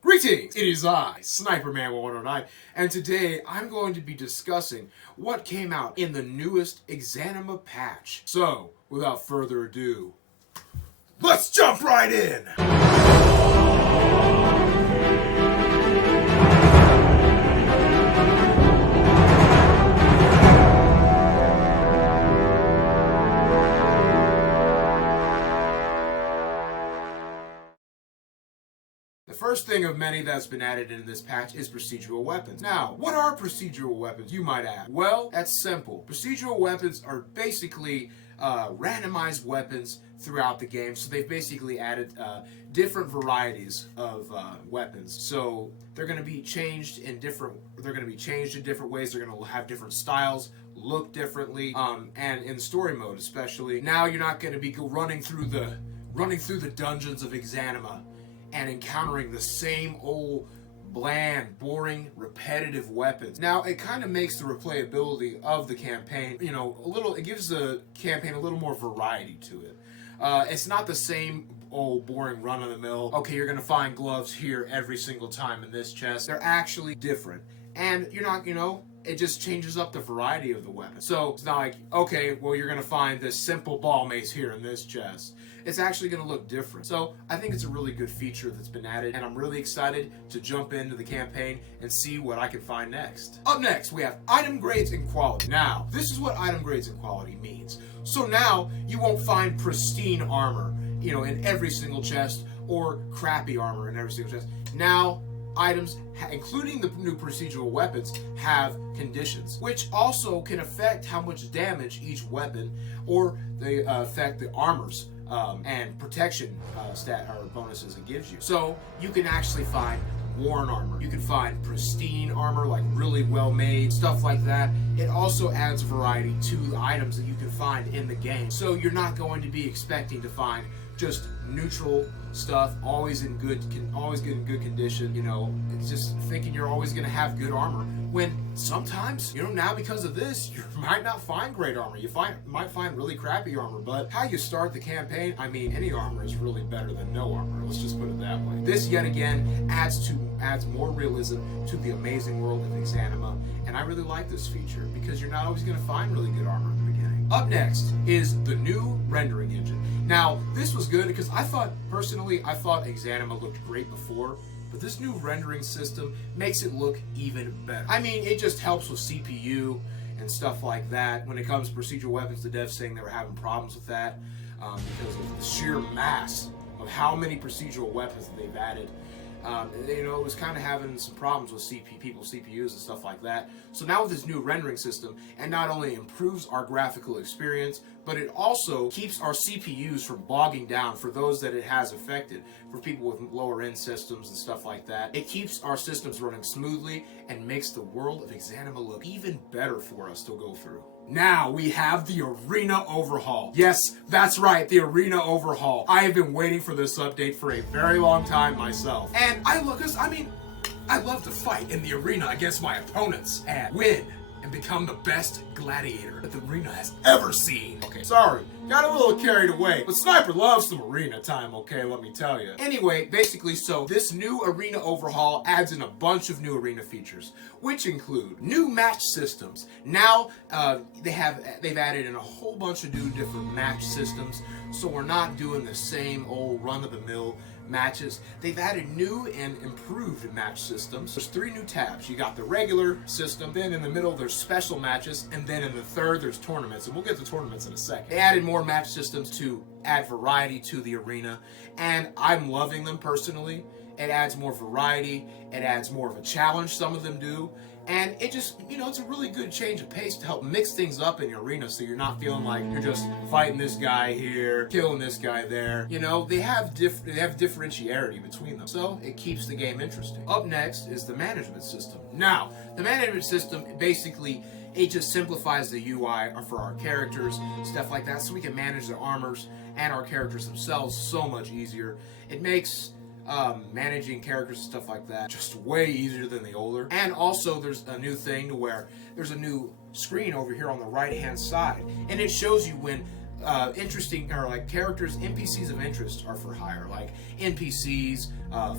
Greetings! It is I, snipermanelevenonine, and today I'm going to be discussing what came out in the newest Exanima patch. So, without further ado, let's jump right in! The first thing of many that's been added in this patch is procedural weapons. Now, what are procedural weapons, you might ask? Well, that's simple. Procedural weapons are basically randomized weapons throughout the game. So they've basically added different varieties of weapons. So they're going to be changed in different. They're going to be changed in different ways. They're going to have different styles, look differently, and in story mode especially. Now you're not going to be running through the dungeons of Exanima and encountering the same old bland, boring, repetitive weapons. Now, it kind of makes the replayability of the campaign, it gives the campaign a little more variety to it. It's not the same old boring run-of-the-mill, okay, you're gonna find gloves here every single time in this chest. They're actually different. And you're not, it just changes up the variety of the weapon. So it's not like, okay, well, you're gonna find this simple ball mace here in this chest. It's actually gonna look different. So I think it's a really good feature that's been added, and I'm really excited to jump into the campaign and see what I can find next. Up next, we have item grades and quality. Now, this is what item grades and quality means. So now you won't find pristine armor, in every single chest, or crappy armor in every single chest. Now, items, including the new procedural weapons, have conditions, which also can affect how much damage each weapon, or they affect the armors and protection stat or bonuses it gives you. So you can actually find worn armor. You can find pristine armor, like really well made, stuff like that. It also adds variety to the items that you can find in the game. So you're not going to be expecting to find just neutral stuff, always in good condition. It's just thinking you're always going to have good armor. When sometimes, now because of this, you might not find great armor. You might find really crappy armor. But how you start the campaign, any armor is really better than no armor. Let's just put it that way. This yet again adds more realism to the amazing world of Exanima, and I really like this feature because you're not always going to find really good armor in the beginning. Up next is the new rendering engine. Now, this was good because I thought Exanima looked great before, but this new rendering system makes it look even better. It just helps with CPU and stuff like that. When it comes to procedural weapons, the devs saying they were having problems with that because of the sheer mass of how many procedural weapons that they've added. It was kind of having some problems with people's CPUs and stuff like that. So now with this new rendering system, it not only improves our graphical experience, but it also keeps our CPUs from bogging down for those that it has affected, for people with lower end systems and stuff like that. It keeps our systems running smoothly and makes the world of Exanima look even better for us to go through. Now we have the Arena Overhaul. Yes, that's right, the Arena Overhaul. I have been waiting for this update for a very long time myself. And I love to fight in the arena against my opponents and win and become the best gladiator that the arena has ever seen. Okay, sorry, got a little carried away, but Sniper loves some arena time, okay, let me tell you. Anyway, basically, so this new Arena Overhaul adds in a bunch of new arena features, which include new match systems. Now, they've added in a whole bunch of new different match systems, so we're not doing the same old run-of-the-mill matches. They've added new and improved match systems. There's 3 new tabs. You got the regular system, then in the middle there's special matches, and then in the third there's tournaments, and we'll get to tournaments in a second. They added more match systems to add variety to the arena, and I'm loving them personally. It adds more variety, it adds more of a challenge, some of them do, and it just, it's a really good change of pace to help mix things up in your arena so you're not feeling like you're just fighting this guy here, killing this guy there. They have differentiarity between them, so it keeps the game interesting. Up next is the management system. Now, the management system, basically, it just simplifies the UI for our characters, stuff like that, so we can manage their armors and our characters themselves so much easier. It makes managing characters and stuff like that just way easier than the older. And also there's a new thing to where there's a new screen over here on the right hand side, and it shows you when interesting or like characters, NPCs of interest are for hire, like NPCs,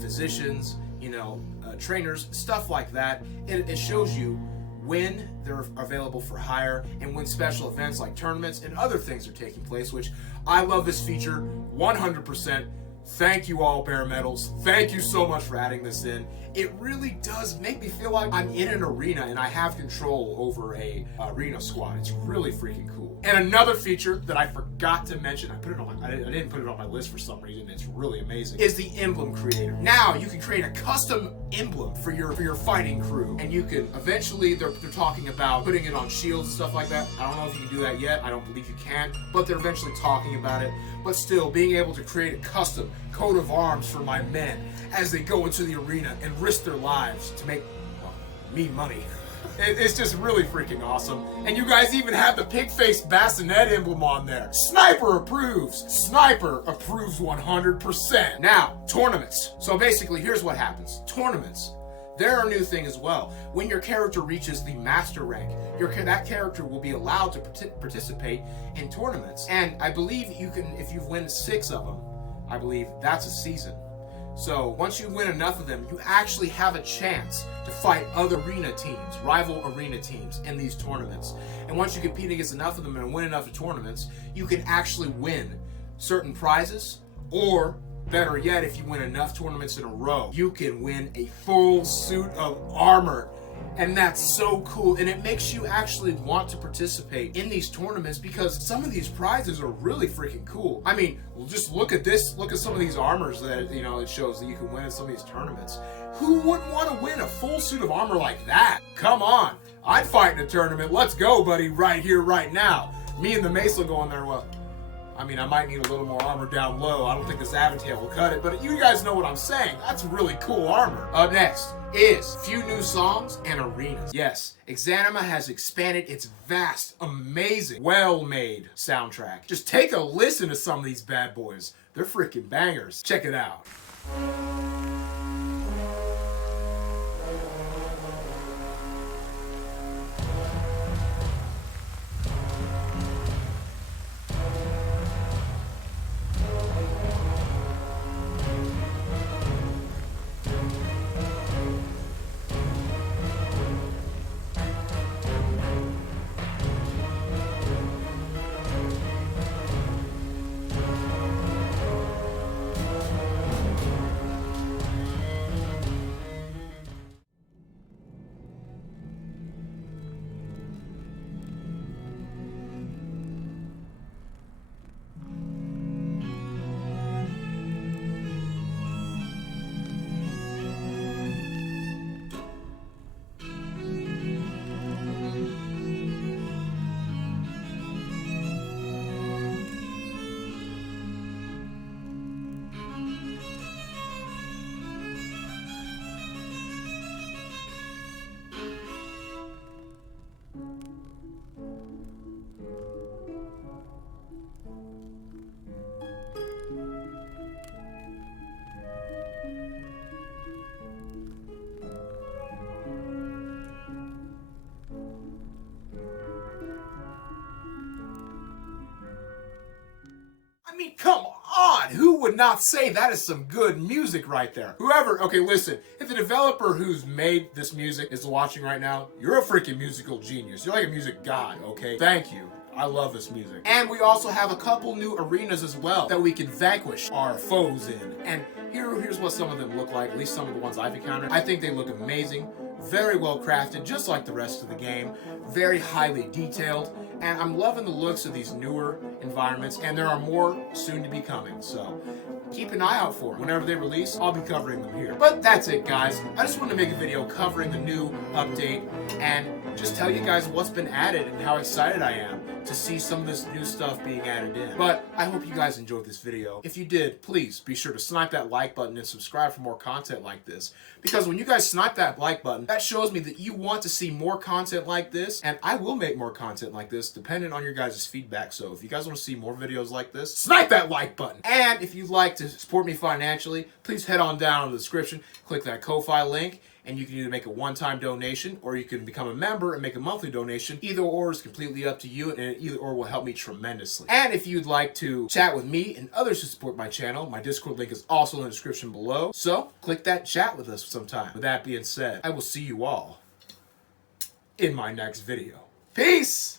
physicians, you know, trainers, stuff like that. It shows you when they're available for hire and when special events like tournaments and other things are taking place, which I love this feature 100%. Thank you all, Bare Metals. Thank you so much for adding this in. It really does make me feel like I'm in an arena and I have control over a arena squad. It's really freaking cool. And another feature that I forgot to mention, I didn't put it on my list for some reason, it's really amazing, is the Emblem Creator. Now you can create a custom emblem for your fighting crew, and you can eventually, they're talking about putting it on shields and stuff like that. I don't know if you can do that yet. I don't believe you can, but they're eventually talking about it. But still, being able to create a custom coat of arms for my men as they go into the arena and risk their lives to make, well, me money. It's just really freaking awesome. And you guys even have the pig-faced bassinet emblem on there. Sniper approves. Sniper approves 100%. Now, tournaments. So basically, here's what happens. Tournaments. They're a new thing as well. When your character reaches the master rank, that character will be allowed to participate in tournaments. And I believe you can, if you win 6 of them, I believe that's a season. So once you win enough of them, you actually have a chance to fight other arena teams, rival arena teams in these tournaments. And once you compete against enough of them and win enough of tournaments, you can actually win certain prizes, or better yet, if you win enough tournaments in a row, you can win a full suit of armor. And that's so cool, and it makes you actually want to participate in these tournaments because some of these prizes are really freaking cool. I mean, just look at this. Look at some of these armors that, you know, it shows that you can win in some of these tournaments. Who wouldn't want to win a full suit of armor like that? Come on, I'd fight in a tournament. Let's go, buddy, right here, right now. Me and the Mesa going there, well, I mean, I might need a little more armor down low. I don't think this Avatar will cut it, but you guys know what I'm saying. That's really cool armor. Up next is few new songs and arenas. Yes, Exanima has expanded its vast, amazing, well-made soundtrack. Just take a listen to some of these bad boys. They're freaking bangers. Check it out. I mean, come on! Who would not say that is some good music right there? Whoever, okay, listen, if the developer who's made this music is watching right now, you're a freaking musical genius. You're like a music god, okay? Thank you. I love this music. And we also have a couple new arenas as well that we can vanquish our foes in. And here's what some of them look like, at least some of the ones I've encountered. I think they look amazing, very well crafted, just like the rest of the game, very highly detailed, and I'm loving the looks of these newer environments, and there are more soon to be coming, so keep an eye out for them. Whenever they release, I'll be covering them here. But that's it, guys. I just wanted to make a video covering the new update and just tell you guys what's been added and how excited I am to see some of this new stuff being added in. But I hope you guys enjoyed this video. If you did, please be sure to snipe that like button and subscribe for more content like this. Because when you guys snipe that like button, that shows me that you want to see more content like this, and I will make more content like this depending on your guys' feedback. So if you guys want to see more videos like this, snipe that like button. And if you'd like to support me financially, please head on down in the description, click that Ko-Fi link, and you can either make a one-time donation or you can become a member and make a monthly donation. Either or is completely up to you, and either or will help me tremendously. And if you'd like to chat with me and others who support my channel, my Discord link is also in the description below. So click that chat with us sometime. With that being said, I will see you all in my next video. Peace!